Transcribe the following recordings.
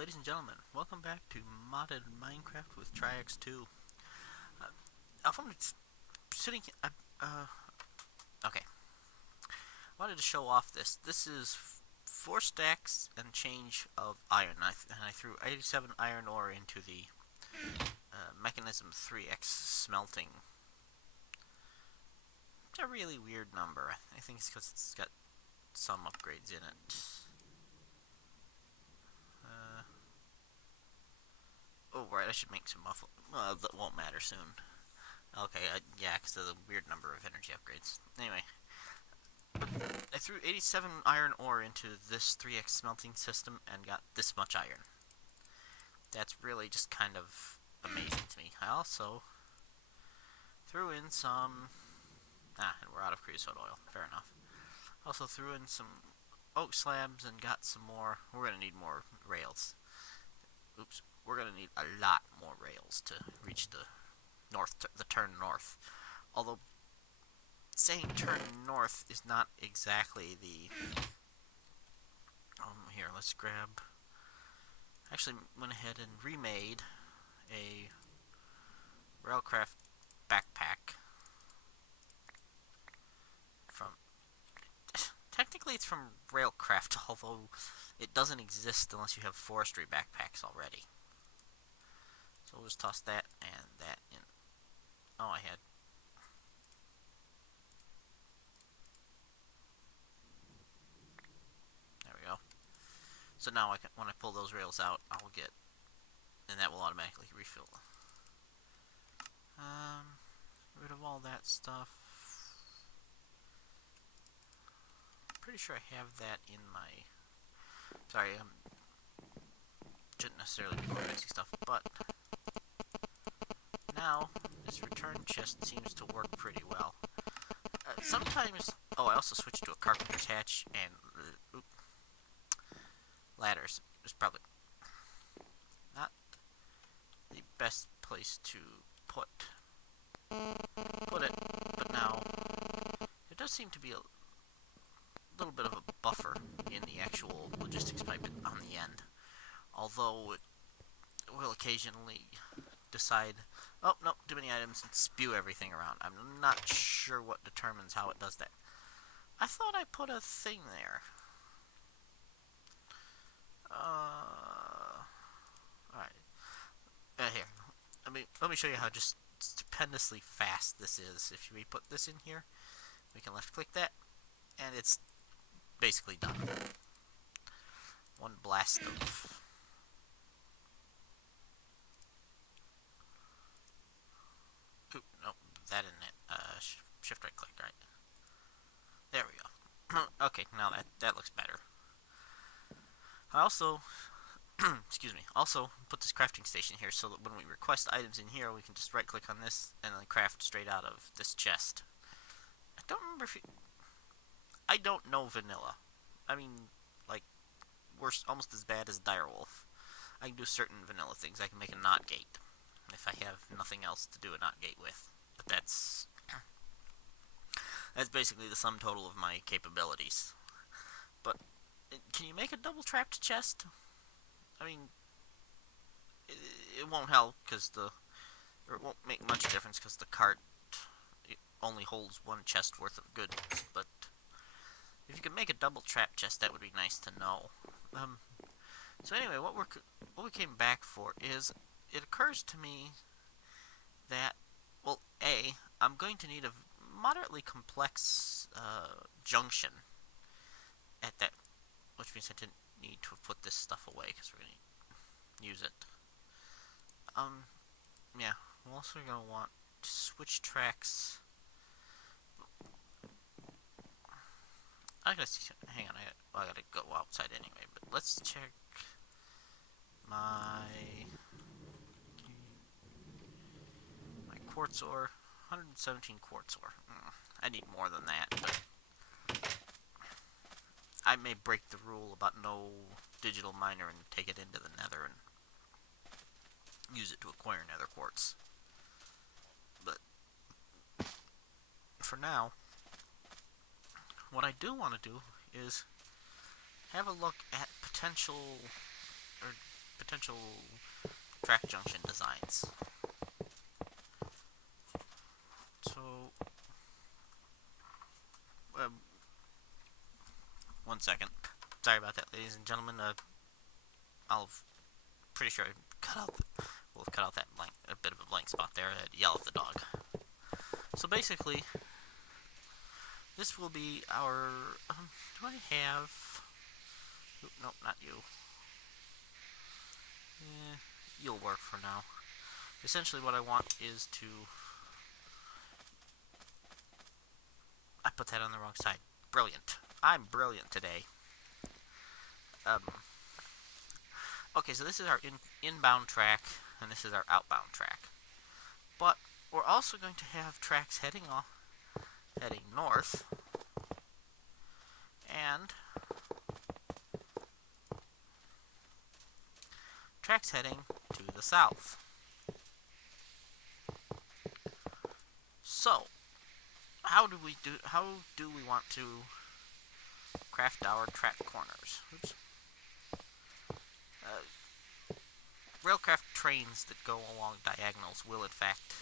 ladies and gentlemen. Welcome back to Modded Minecraft with Triaxx2. I'm sitting. Okay. I wanted to show off this. This is 4 stacks and change of iron. I threw 87 iron ore into the mechanism 3x smelting. It's a really weird number. I think it's because it's got some upgrades in it. Oh, right, I should make some muffle. Well, that won't matter soon. Okay, yeah, because of the weird number of energy upgrades. Anyway, I threw 87 iron ore into this 3x smelting system and got this much iron. That's really just kind of amazing to me. I also threw in some... and we're out of creosote oil. Fair enough. Also threw in some oak slabs and got some more... We're going to need more rails. Oops. We're going to need a lot more rails to reach the turn north. Although, saying turn north is not exactly the... here, let's grab... Actually, went ahead and remade a Railcraft backpack from... Technically, it's from Railcraft, although it doesn't exist unless you have forestry backpacks already. So we'll just toss that and that in. Oh, I had... There we go. So now when I pull those rails out, I will get... And that will automatically refill. Rid of all that stuff. Pretty sure I have that in my... Sorry, shouldn't necessarily be fixing stuff, but... Now, this return chest seems to work pretty well. Sometimes... Oh, I also switched to a carpenter's hatch and... ladders. It's probably not the best place to put it, but now there does seem to be a little bit of a buffer in the actual logistics pipe on the end. Although it will occasionally decide, oh, no, too many items, and spew everything around. I'm not sure what determines how it does that. I thought I put a thing there. Alright. Here. Let me show you how just stupendously fast this is. If we put this in here, we can left click that, and it's basically done. One blast of... Oop, nope, that isn't it. Shift right click, right? There we go. Okay, now that looks better. I also, excuse me, also put this crafting station here so that when we request items in here, we can just right click on this and then craft straight out of this chest. I don't remember if I don't know vanilla. I mean, like, worse, almost as bad as Direwolf. I can do certain vanilla things. I can make a knot gate if I have nothing else to do a knot gate with. But that's basically the sum total of my capabilities. But can you make a double trapped chest? I mean, it won't help because it won't make much difference because the cart only holds one chest worth of goods. But if you could make a double trap chest, that would be nice to know. So anyway, what we came back for is, it occurs to me that, well, I'm going to need a moderately complex junction at that, which means I didn't need to put this stuff away because we're going to use it. Yeah, we're also going to want to switch tracks. I gotta see, hang on, I gotta go outside anyway, but let's check my quartz ore. 117 quartz ore. I need more than that, but I may break the rule about no digital miner and take it into the nether and use it to acquire nether quartz. But for now, what I do want to do is have a look at potential, or potential track junction designs. So, one second. Sorry about that, ladies and gentlemen. Pretty sure I we'll cut out that a bit of a blank spot there. That yell at the dog. So basically, this will be our. Do I have? Nope, not you. You'll work for now. Essentially, what I want is to. I put that on the wrong side. Brilliant. I'm brilliant today. Okay, so this is our inbound track, and this is our outbound track. But we're also going to have tracks heading north, and tracks heading to the south. So, how do we want to craft our track corners? Oops. Railcraft trains that go along diagonals will, in fact,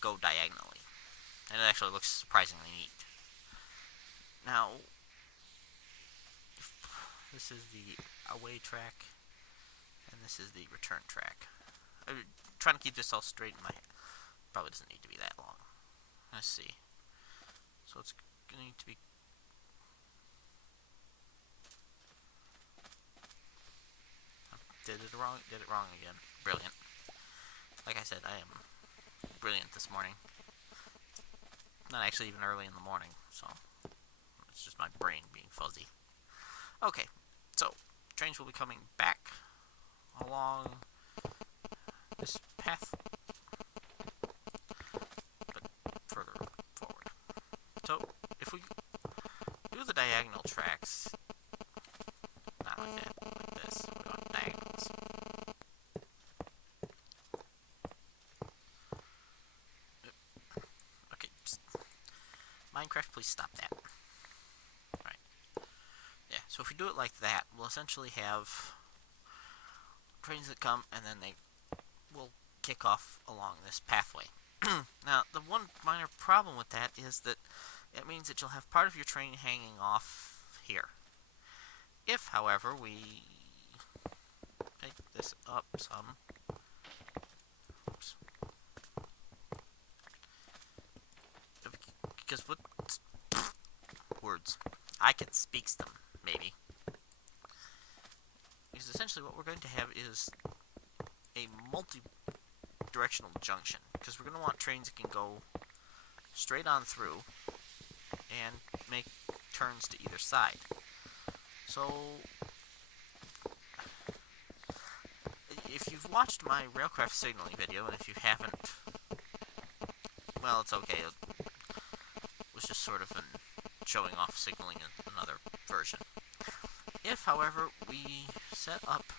go diagonally. And it actually looks surprisingly neat. Now, this is the away track, and this is the return track. I'm trying to keep this all straight in my head. Probably doesn't need to be that long. Let's see. So it's going to need to be... Did it wrong again. Brilliant. Like I said, I am brilliant this morning. Not actually even early in the morning, so it's just my brain being fuzzy. Okay, so trains will be coming back along this path, but further forward. So if we do the diagonal tracks, not like that, like this, we're going diagonals. Okay, Minecraft, please stop that. Alright. Yeah, so if we do it like that, we'll essentially have trains that come, and then they will kick off along this pathway. Now, the one minor problem with that is that it means that you'll have part of your train hanging off here. If, however, we take this up some, oops, because what words, I can speaks them, maybe. Because essentially what we're going to have is a multi-directional junction, because we're going to want trains that can go straight on through and make turns to either side. So, if you've watched my Railcraft signaling video, and if you haven't, well, it's okay. It was just sort of showing off signaling in another version. If, however, we set up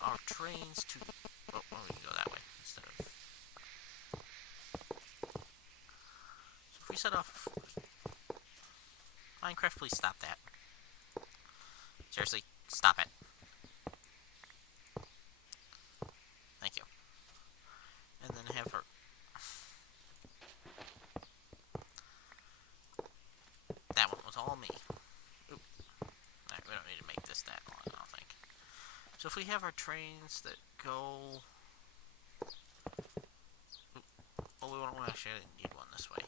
our trains to... well, we can go that way instead of... So if we set off... Minecraft, please stop that. Seriously, stop it. Thank you. And then have her... That one was all me. Oop. Right, we don't need to make this that long, I don't think. So if we have our trains that go... Oop. Oh, we won't actually need one this way.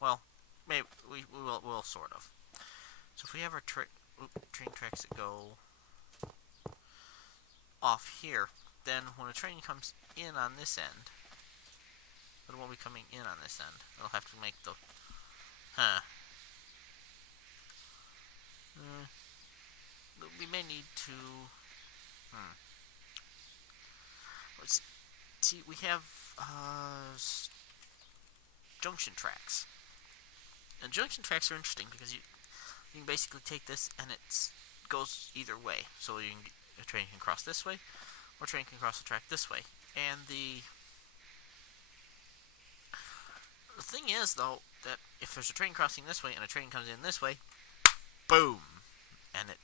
Well, maybe we'll sort of. So if we have our train tracks that go off here, then when a train comes in on this end, it won't be coming in on this end. It'll have to make the... we may need to... Let's see, we have junction tracks. And junction tracks are interesting because you can basically take this and it goes either way. So a train can cross this way, or a train can cross the track this way. And the thing is, though, that if there's a train crossing this way and a train comes in this way, boom, and it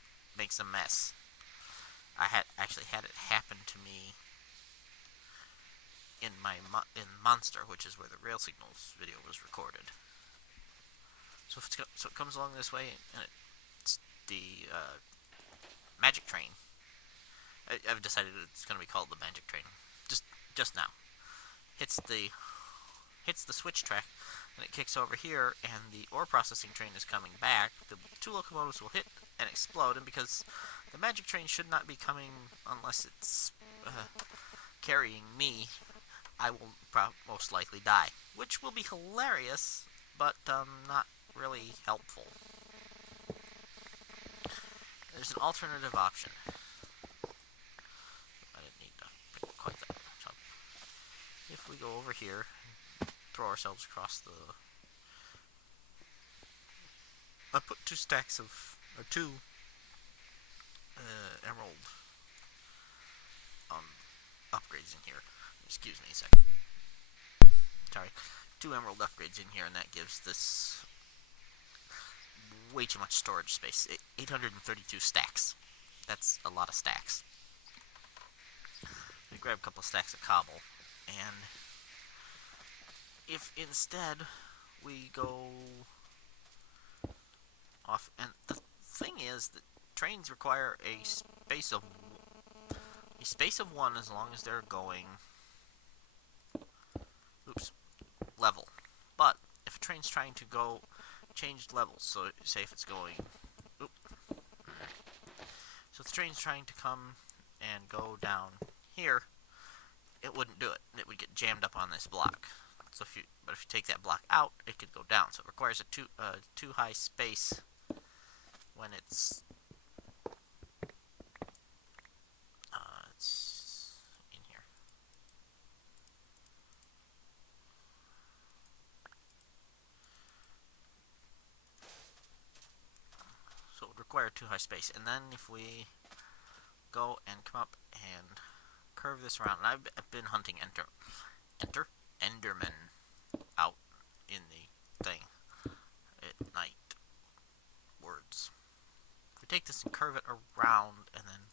makes a mess. I had actually had it happen to me in in Monster, which is where the rail signals video was recorded. So so it comes along this way, and it's the magic train. I've decided it's going to be called the magic train. Just now, hits the switch track, and it kicks over here, and the ore processing train is coming back. The two locomotives will hit and explode, and because the magic train should not be coming unless it's carrying me, I will most likely die, which will be hilarious, but not really helpful. There's an alternative option. I didn't need to pick quite that much up. If we go over here, throw ourselves across the... I put two emerald upgrades in here. Excuse me a second. Sorry. 2 emerald upgrades in here, and that gives this way too much storage space. 832 stacks. That's a lot of stacks. We grab a couple of stacks of cobble, and if instead we go off, and the thing is that trains require a space of 1 as long as they're going level. But if a train's trying to go change levels, so say if it's going so if the train's trying to come and go down here, it wouldn't do it. It would get jammed up on this block. So if you take that block out, it could go down. So it requires a too high space when it's in here. So it would require too high space. And then if we go and come up and curve this around, and I've been hunting Enderman out in the thing at night. Words. If we take this and curve it around and then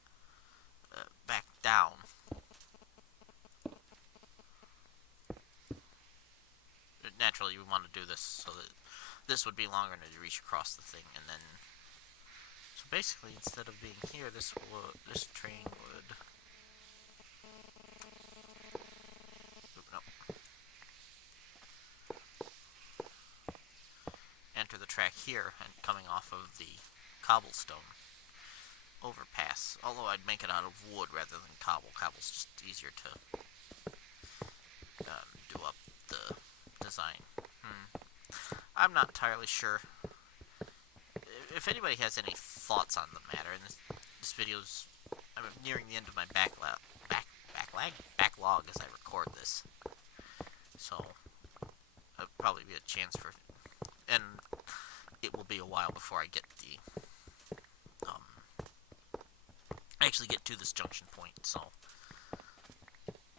back down, naturally we want to do this so that this would be longer to reach across the thing, and then so basically instead of being here, this train would enter the track here and coming off of the cobblestone overpass. Although I'd make it out of wood rather than cobble. Cobble's just easier to do up the design. I'm not entirely sure. If anybody has any thoughts on the matter, and this video's, I'm nearing the end of my backlog as I record this, so it'll probably be a chance for, and it will be a while before I get the actually get to this junction point, so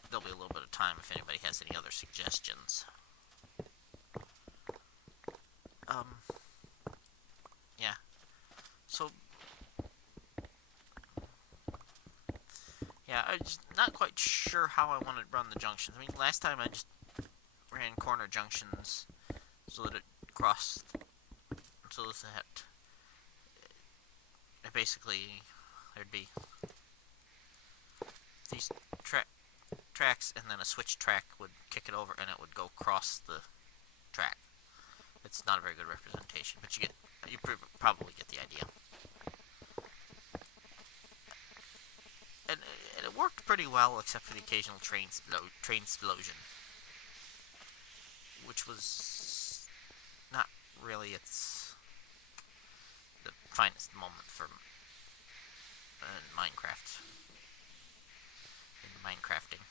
there'll be a little bit of time if anybody has any other suggestions. Yeah. So, yeah, I'm just not quite sure how I want to run the junctions. I mean, last time I just ran corner junctions so that it crossed, so that basically there'd be these tracks, and then a switch track would kick it over, and it would go across the track. It's not a very good representation, but you probably get the idea. And it worked pretty well, except for the occasional train explosion, which was not really the finest moment for Minecraft. Minecrafting.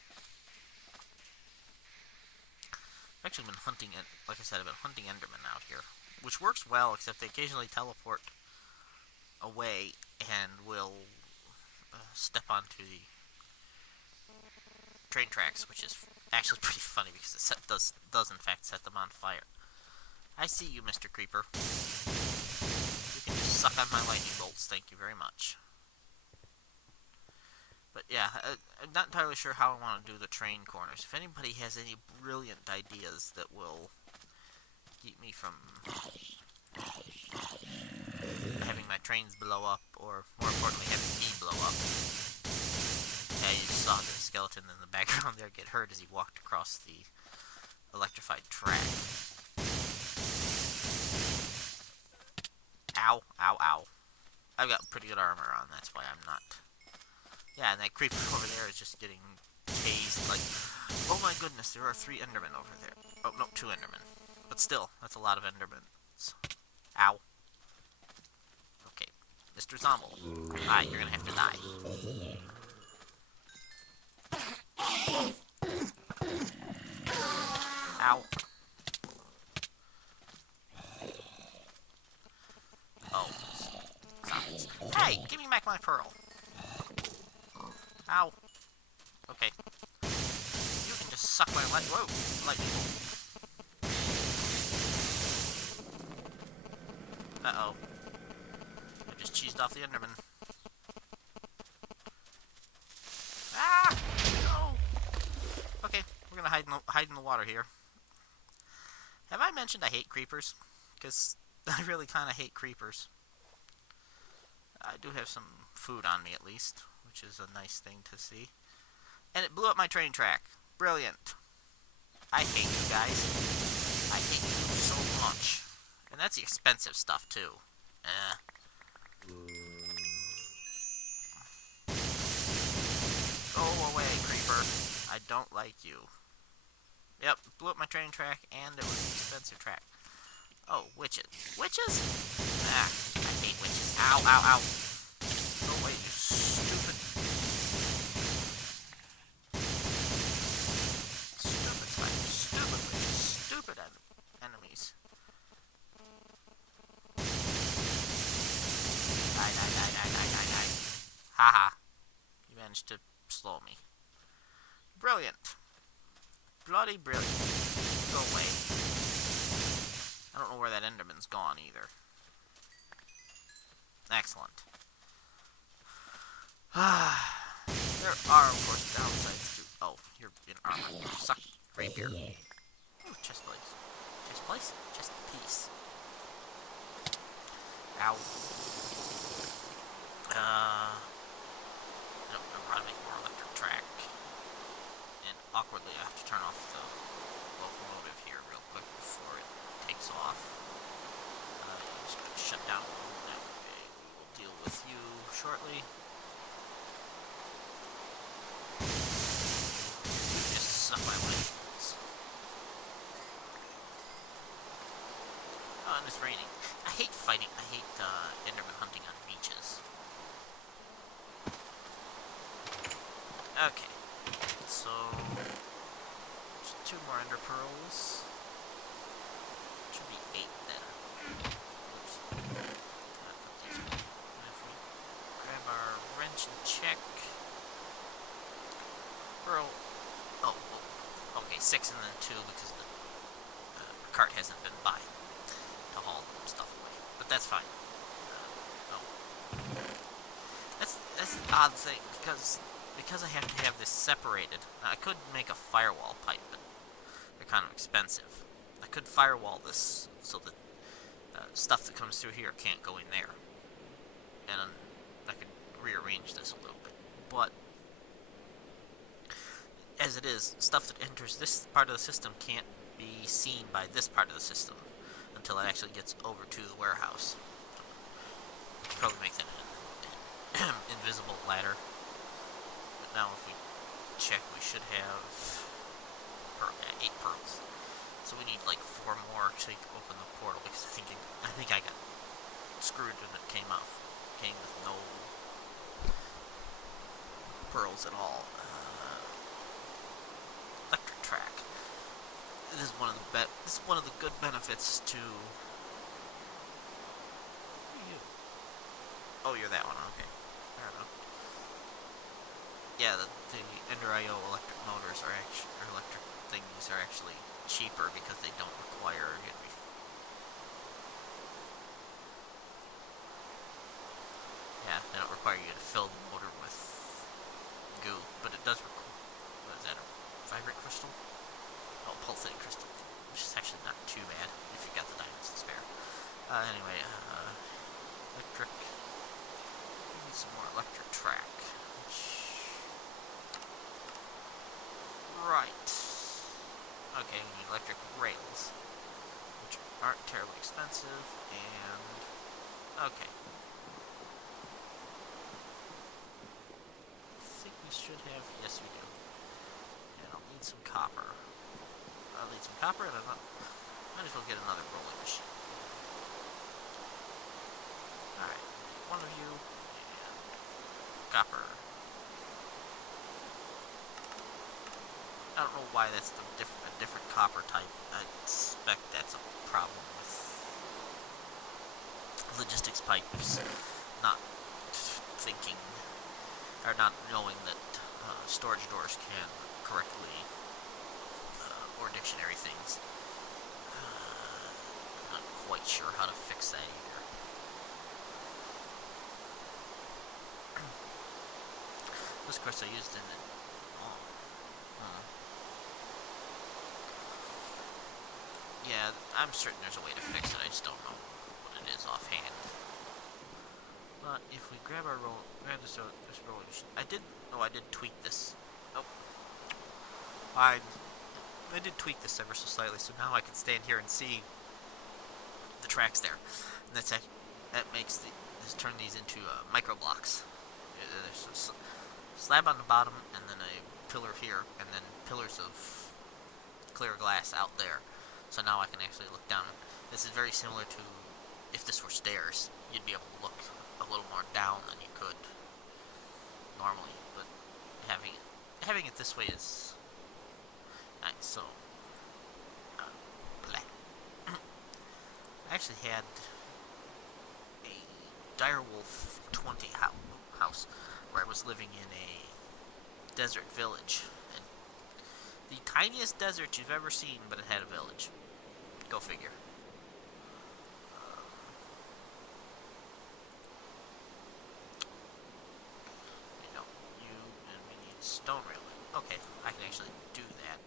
I've actually been hunting it, like I said, I've been hunting Enderman out here, which works well, except they occasionally teleport away and will step onto the train tracks, which is actually pretty funny because it does in fact set them on fire. I see you, Mr. Creeper. You can just suck on my lightning bolts, thank you very much. But yeah, I'm not entirely sure how I want to do the train corners. If anybody has any brilliant ideas that will keep me from having my trains blow up, or more importantly, having me blow up. Yeah, you just saw the skeleton in the background there get hurt as he walked across the electrified track. Ow, ow, ow. I've got pretty good armor on, that's why I'm not... Yeah, and that creeper over there is just getting tased like... Oh my goodness, there are 3 Endermen over there. Oh, no, 2 Endermen. But still, that's a lot of Endermans. Ow. Okay. Mr. Zombie. Hi, you're gonna have to die. Ow. Oh. Zombies. Hey, give me back my pearl. Ow. Okay. You can just suck my light. Whoa. Lightning bolt. Uh-oh. I just cheesed off the Enderman. Ah! No! Okay, we're gonna hide in the water here. Have I mentioned I hate creepers? Because I really kind of hate creepers. I do have some food on me at least, which is a nice thing to see. And it blew up my train track. Brilliant. I hate you guys. I hate you so much. And that's the expensive stuff too. Go away, creeper. I don't like you. Yep, blew up my train track, and it was an expensive track. Oh, witches. Witches? Ah, I hate witches. Ow, ow, ow. Go away, you stupid... Stupid spiders. Stupid witches. Stupid enemies. Die, die, die, die, die, die, die. Haha. You managed to slow me. Brilliant. Bloody brilliant. Go away. I don't know where that Enderman's gone either. Excellent. There are, of course, downsides to... Oh, you're in armor. Suck. Rapier. Ooh, chest place. Chest place? Chest piece. Ow. I don't know how to make more electric track. And awkwardly, I have to turn off the locomotive here real quick before it takes off. Just shut down the locomotive. We will deal with you shortly. You just suck my life. Oh, and it's raining. I hate fighting. I hate Enderman hunting on beaches. Okay. So, just 2 more ender pearls. Should be 8 then. Oops. Put these away. If we grab our wrench and check. Pearl. Oh, okay, 6 and then 2 because the cart hasn't been by to haul stuff away. But that's fine. That's the odd thing because I have to have this separated. Now, I could make a firewall pipe, but they're kind of expensive. I could firewall this so that stuff that comes through here can't go in there. And I could rearrange this a little bit. But as it is, stuff that enters this part of the system can't be seen by this part of the system until it actually gets over to the warehouse. Probably make that an invisible ladder. But now if we check, we should have 8 pearls. So we need like 4 more to open the portal because I think I got screwed when it came with no pearls at all. Electric track. This is one of the good benefits to... Who are you? Oh, you're that one. Okay. Fair enough. Yeah, the Ender IO electric motors are actually, or electric thingies are actually cheaper because they don't require they don't require you to fill the motor with goo, but it does what is that, a vibrate crystal? Oh, pulsating crystal, which is actually not too bad if you got the diamonds to spare. Anyway, electric, we need some more electric track, which, right, okay, we need electric rails, which aren't terribly expensive, and, okay. Should have, yes we do. And I'll need some copper. I'll need some copper, and might as well get another rolling machine. Alright, one of you, and copper. I don't know why that's a different copper type. I suspect that's a problem with logistics pipes not thinking, or not knowing that storage doors can correctly, or dictionary things. I'm not quite sure how to fix that either. This, of course, I used in it. Yeah, I'm certain there's a way to fix it. I just don't know what it is offhand. But if we grab our this rolling machine, I did tweak this. Oh, I did tweak this ever so slightly, so now I can stand here and see the tracks there, and that makes turn these into micro blocks. There's a slab on the bottom, and then a pillar here, and then pillars of clear glass out there. So now I can actually look down. This is very similar to if this were stairs. You'd be able to look a little more down than you could normally, but having it this way is nice. So I actually had a direwolf 20 house where I was living in a desert village, and the tiniest desert you've ever seen, but it had a village. Go figure. Stone railing. Okay, I can actually do that.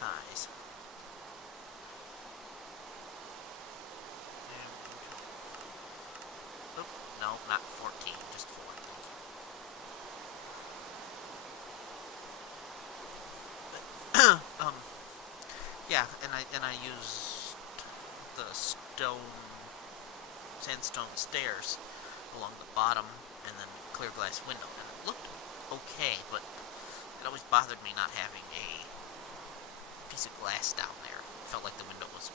5 ties. And oop, no, not 14, just 4. Yeah, and I used the sandstone stairs along the bottom, and then clear glass window, and it looked okay, but it always bothered me not having a piece of glass down there. It felt like the window was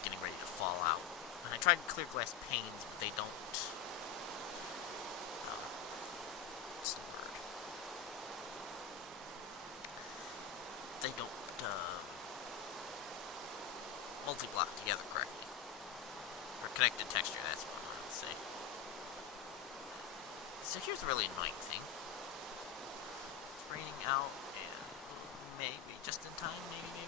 getting ready to fall out. And I tried clear glass panes, but they don't, what's the word? They don't multi-block together correctly. Or connected texture, that's what I wanted to say. So here's a really annoying thing. It's raining out, and maybe just in time, maybe.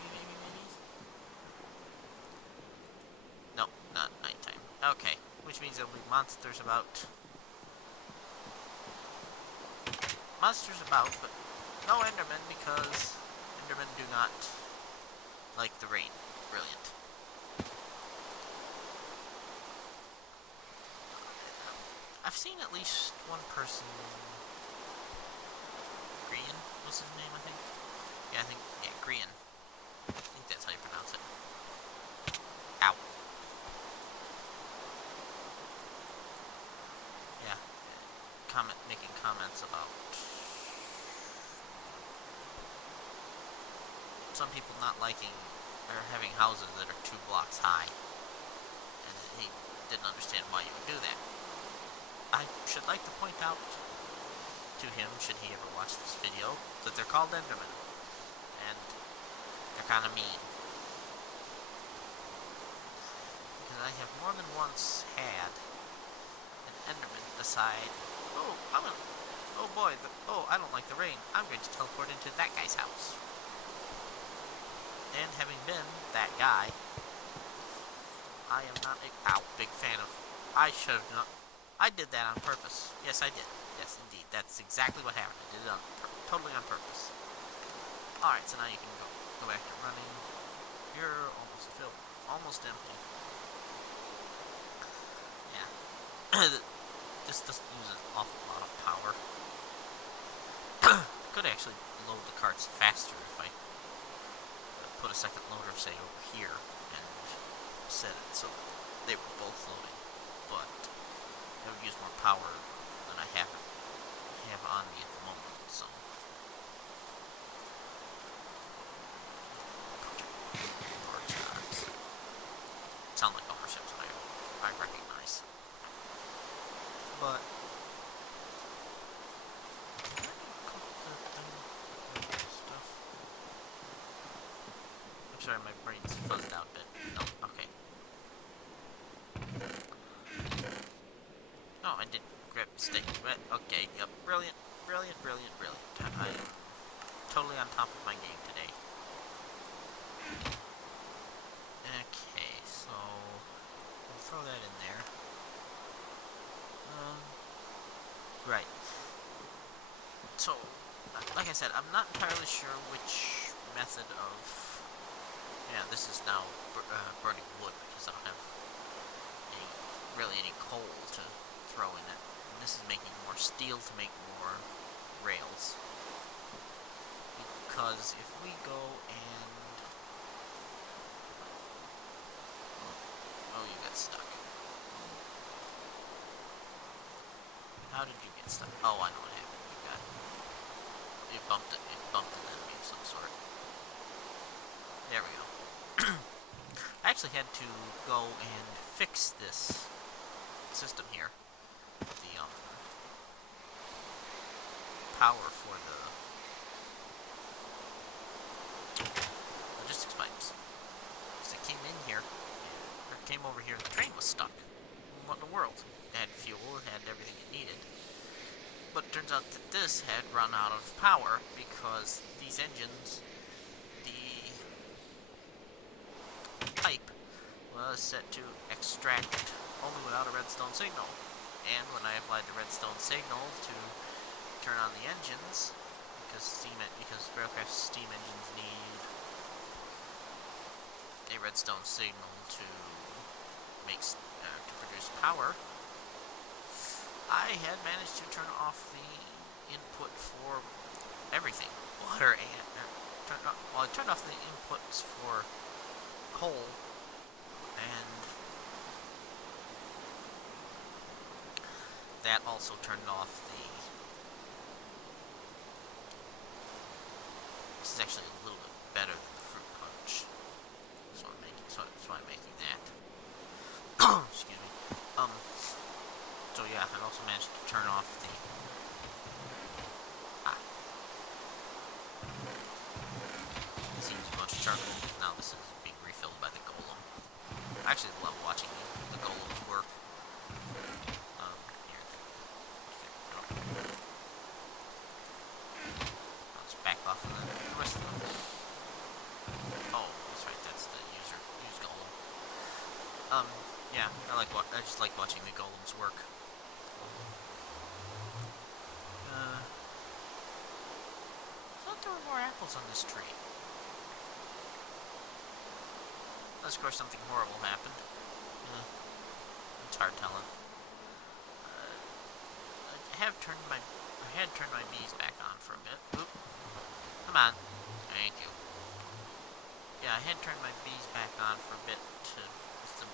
No, not nighttime. Okay, which means there'll be monsters about, but no Endermen, because Endermen do not like the rain. Brilliant. I've seen at least one person, Grian was his name, I think? Yeah, Grian. I think that's how you pronounce it. Ow. Yeah, making comments about some people not liking, or having houses that are 2 blocks high. And he didn't understand why you would do that. I should like to point out to him, should he ever watch this video, that they're called Endermen. And they're kind of mean. Because I have more than once had an Enderman decide, I don't like the rain, I'm going to teleport into that guy's house. And having been that guy, I am not a big fan of I should have not. I did that on purpose. Yes, I did. Yes, indeed. That's exactly what happened. I did it totally on purpose. Alright, so now you can go back to running. You're almost filled. Almost empty. Yeah. This doesn't use an awful lot of power. Could actually load the carts faster if I put a second loader, say, over here and set it so they were both loading. But it would use more power than I have on me at the moment, so. Power charts. Sound like ownerships I recognize. But I'm sorry, my brain's fuzzed out a bit. No, okay. No, I didn't grab the steak. But okay, yep, brilliant. I'm totally on top of my game today. Okay, so we'll throw that in there. Right. So, like I said, I'm not entirely sure which method of... Yeah, this is now burning wood because I don't have really any coal to throw in it. And this is making more steel to make more rails. Because if we go and... Oh, you got stuck. How did you get stuck? Oh, I know what happened. You bumped an enemy of some sort. There we go. I actually had to go and fix this system here. The power for the logistics pipes. Because it came in here, or came over here, and the train was stuck. What in the world? It had fuel, it had everything it needed. But it turns out that this had run out of power because these engines, the pipe was set to extract only without a redstone signal. And when I applied the redstone signal to turn on the engines, because railcraft steam engines need a redstone signal to produce power, I had managed to turn off the input for everything, water and I turned off the inputs for coal, and that also turned off the... This is actually a little bit better than the fruit punch. So I'm making that. Excuse me. So yeah, I also managed to turn off the... Seems a bunch of charcoal. Now this is being refilled by the golem. I actually love watching the golems work. Here. I'll just back off of the rest of them. Oh, that's right, that's the use golem. Yeah, I just like watching the golems work. I thought there were more apples on this tree. Unless, of course, something horrible happened. It's hard telling. I had turned my bees back on for a bit. Oop. Come on. Thank you. Yeah, I had turned my bees back on for a bit to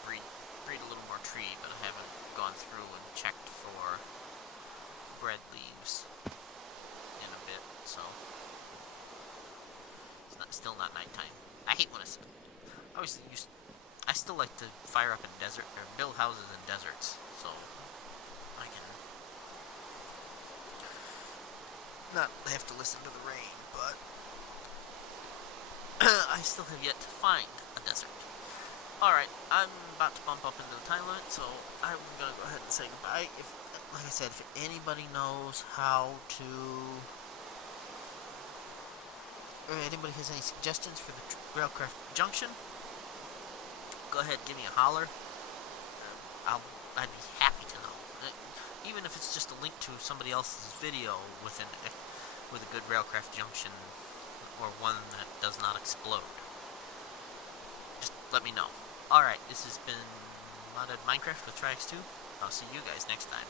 breed a little more tree, but I haven't gone through and checked for bread leaves in a bit, so it's still not nighttime. I hate when it's... I still like to fire up in desert, or build houses in deserts, so I can not have to listen to the rain, but I still have yet to find a desert. Alright, I'm about to bump up into the time limit, so I'm gonna go ahead and say goodbye. Like I said, if anybody knows how to... or anybody has any suggestions for the Railcraft Junction, go ahead, give me a holler. I'll I'd be happy to know. Even if it's just a link to somebody else's video with a good railcraft junction, or one that does not explode. Just let me know. Alright, this has been Modded Minecraft with Triaxx2. I'll see you guys next time.